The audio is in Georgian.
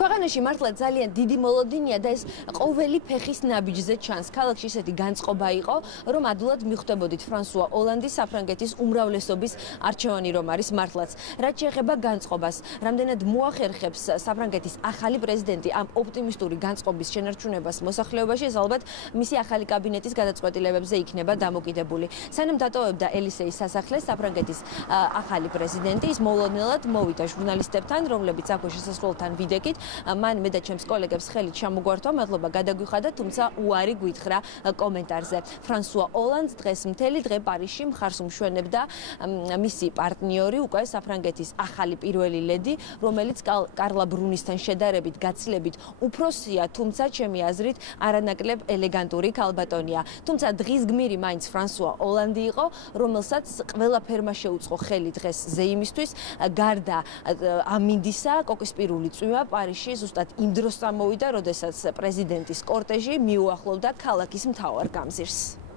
ქვეყანაში მართლა ძალიან დიდი მოლოდინია და ეს ყოველი ფეხის ნაბიჯზე ჩანს. ქალაქში ისეთი განწყობა იყო, რომ ადვილად მიხვდებოდით ფრანსუა ოლანდის საფრანგეთის უმრავლესობის არჩევანი რომ არის მართლაც. რაც შეეხება განწყობას, რამდენად მოახერხებს საფრანგეთის ახალი პრეზიდენტი ამ ოპტიმისტური განწყობის შენარჩუნებას მოსახლეობაში, ეს ალბათ მისი ახალი კაბინეტის გადაწყვეტილებებზე იქნება დამოკიდებული. სანამ დატოვებდა ელისეის სასახლეს საფრანგეთის ახალი პრეზიდენტი, ის მოულოდნელად მოვიდა ჟურნალისტებთან, რომლებიც აქვე შესასვლელთან ვიდექით. მან მე და ჩემს კოლეგებს ხელით ჩამოგვართვა, მადლობა გადაგვიხადა, თუმცა უარი გვითხრა კომენტარზე. ფრანსუა ოლანდს დღეს მთელი დღე პარიზში მხარს უმშვენებდა მისი პარტნიორი, უკვე საფრანგეთის ახალი პირველი ლედი, რომელიც კარლა ბრუნისთან შედარებით გაცილებით უფროსია, თუმცა ჩემი აზრით არანაკლებ ელეგანტური ქალბატონია. თუმცა დღის გმირი მაინც ფრანსუა ოლანდი იყო, რომელსაც ყველაფერმა შეუწყო ხელი დღეს ზეიმისთვის, გარდა ამინდისა, კოკისპირული წვიმა პარიზში ზუსტად იმ დროს წამოვიდა, როდესაც პრეზიდენტის კორტეჟი მიუახლოვდა ქალაქის მთავარ გამზირს.